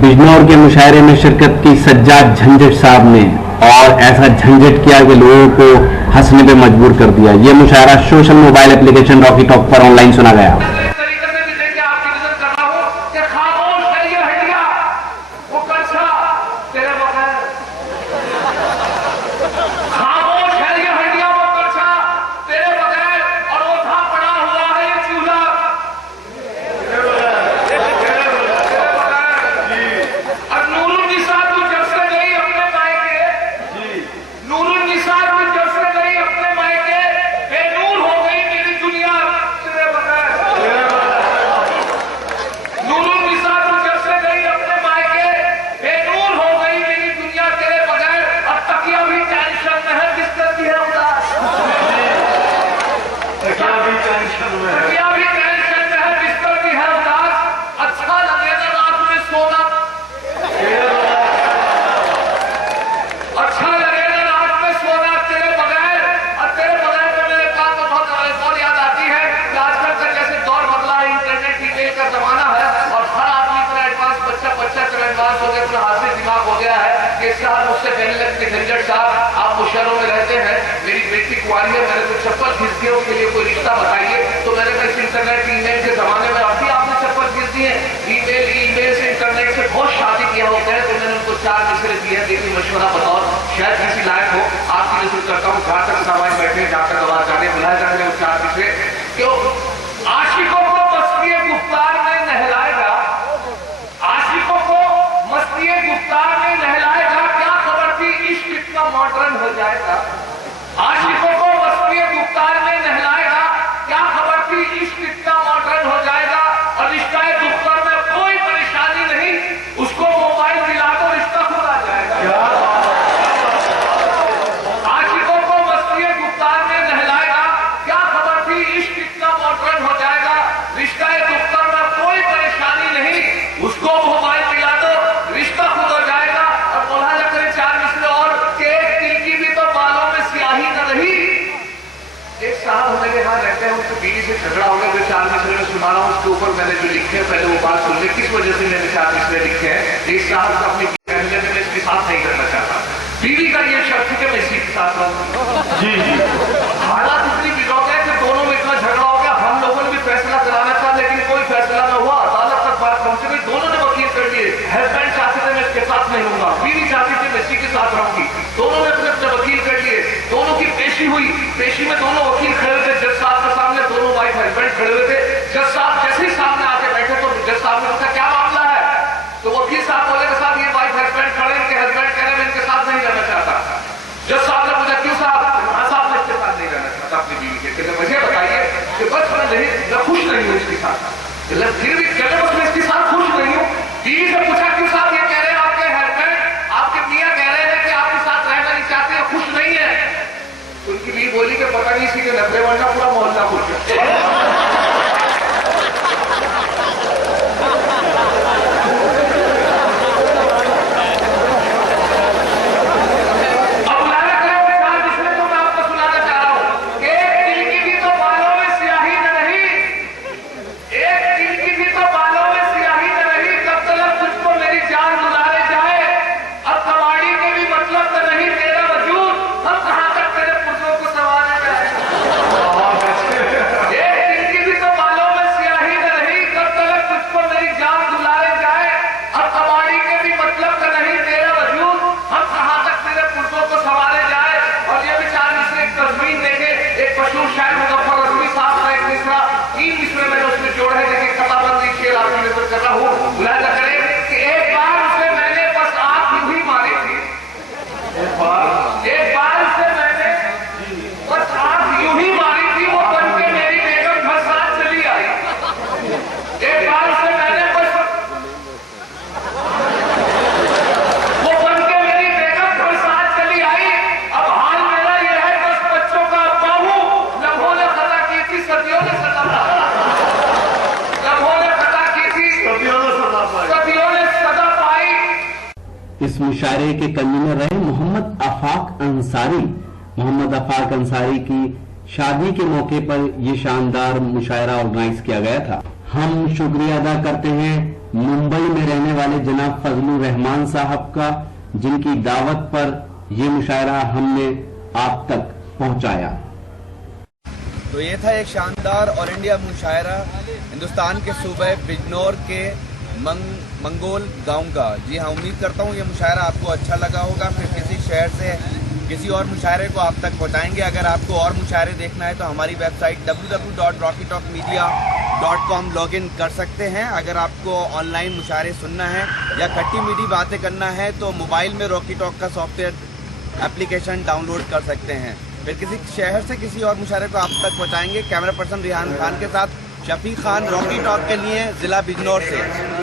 बिजनौर के मुशायरे में शिरकत की सज्जाद झंझट साहब ने, और ऐसा झंझट किया कि लोगों को हंसने पे मजबूर कर दिया। ये मुशायरा social mobile application Rocky talk पर ऑनलाइन सुना गया। मुझसे कहने लगे झंझट साहब आप मुशहरों में रहते हैं, मेरी बेटी कुआरी है, मैंने तो चप्पल घिस दी, उसके लिए कोई रिश्ता बताइए। तो मैंने कहा इस इंटरनेट ईमेल के जमाने में अब भी आपने चप्पल घिस दी है? ईमेल से इंटरनेट से बहुत शादी किया होता है। तो मैंने उनको 4 मिसरे दिए, देखिए मशवरा बताओ, शायद किसी लायक हो। आपकी नजर करता हूँ, जहां तक सामान बैठे जाकर दवा जाने बुलाया जाने वो 4 मिसरे क्यों आशिकों को मस्ती गुफ्तार में नहलाएगा, आशिकों को मस्ती गुफ्तार में नहलाएगा, क्या खबर थी इश्क कितना मॉडर्न हो जाएगा। आशिकों को मस्ती गुफ्तार में नहलाएगा, क्या खबर थी इश्क कितना मॉडर्न हो जाएगा। और रिश्ता दुख्तर में कोई परेशानी नहीं, उसको मोबाइल दिला दो रिश्ता खुद आ जाएगा। आशिकों को मस्ती गुफ्तार में नहलाएगा, क्या खबर थी इश्क कितना मॉडर्न हो जाएगा। रिश्ता दुख्तर में कोई परेशानी नहीं, उसको मोबाइल दिला दो रिश्ता खुद हो जाएगा। और मौलाना करे 4 मिसरे और के दिल की भी तो बालों में स्याही न रही। एक साहब हमारे यहाँ रहते हैं, उनकी बीवी से झगड़ा हो गया, जो 4 मिसरे में सुना रहा हूँ उसके ऊपर मैंने जो लिखे पहले वो बात सुन ले, किस वजह से मैंने 4 मिसरे लिखे हैं। एक साहब को अपनी फैमिली में इसके साथ नहीं करना चाहता, बीवी का ये शर्त है कि मैं इसी के साथ रहूँ। जी जी हालात इतनी बिगड़ गए कि दोनों में इतना झगड़ा हो गया, हम लोगों ने भी फैसला कराना था लेकिन कोई फैसला न हुआ। अदालत तक बात पहुंच गई, दोनों ने वकील कर लिए। हस्बैंड चाहते थे मैं इसके साथ नहीं रहूंगा, बीवी चाहती थी मैं इसी के साथ रहूंगी। दोनों ने अपने अपने वकील कर लिए, दोनों की पेशी हुई। पेशी में दोनों वकील खड़े थे जज साहब के सामने, दोनों वाइफ हस्बैंड खड़े हुए थे। जज साहब जैसे ही सामने आके बैठे तो जज साहब ने पूछा क्या मामला है। तो वकील साहब बोले के साथ ये वाइफ हस्बैंड खड़े, इनके हस्बैंड कह रहे मैं इनके साथ नहीं रहना चाहता। जज साहब ने पूछा क्यों साहब। हाँ साहब मैं इसके साथ नहीं रहना चाहता अपनी बीवी के। कहते मुझे बताइए कि बस मैं खुश नहीं हूँ इसके साथ। फिर भी कहते बस मैं इसके साथ खुश नहीं हूँ। बीवी से पूछा क्यों साहब। ये कह रहे हैं आपके हस्बैंड आपके मियाँ कह रहे हैं कि आपके साथ रहना नहीं चाहते, खुश नहीं है। उनकी बीवी बोली कि पता नहीं इसी के नखरे वरना पूरा मोहल्ला खुश है। इस मुशायरे के कन्वीनर रहे मोहम्मद आफाक अंसारी। मोहम्मद आफाक अंसारी की शादी के मौके पर यह शानदार मुशायरा ऑर्गेनाइज किया गया था। हम शुक्रिया अदा करते हैं मुंबई में रहने वाले जनाब फजलुर रहमान साहब का, जिनकी दावत पर ये मुशायरा हमने आप तक पहुंचाया। तो ये था एक शानदार ऑल इंडिया मुशायरा हिंदुस्तान के सूबे बिजनौर के मंगोल गांव का। जी हाँ, उम्मीद करता हूँ ये मुशायरा आपको अच्छा लगा होगा। फिर किसी शहर से किसी और मुशायरे को आप तक पहुँचाएंगे। अगर आपको और मुशायरे देखना है तो हमारी वेबसाइट www.rockytalkmedia.com लॉगिन कर सकते हैं। अगर आपको ऑनलाइन मुशायरे सुनना है या खट्टी मीठी बातें करना है तो मोबाइल में रॉकी टॉक का सॉफ्टवेयर एप्लीकेशन डाउनलोड कर सकते हैं। फिर किसी शहर से किसी और मुशायरे को आप तक पहुँचाएंगे। कैमरा पर्सन रिहान खान के साथ शफीक खान, रॉकी टॉक के लिए, जिला बिजनौर से।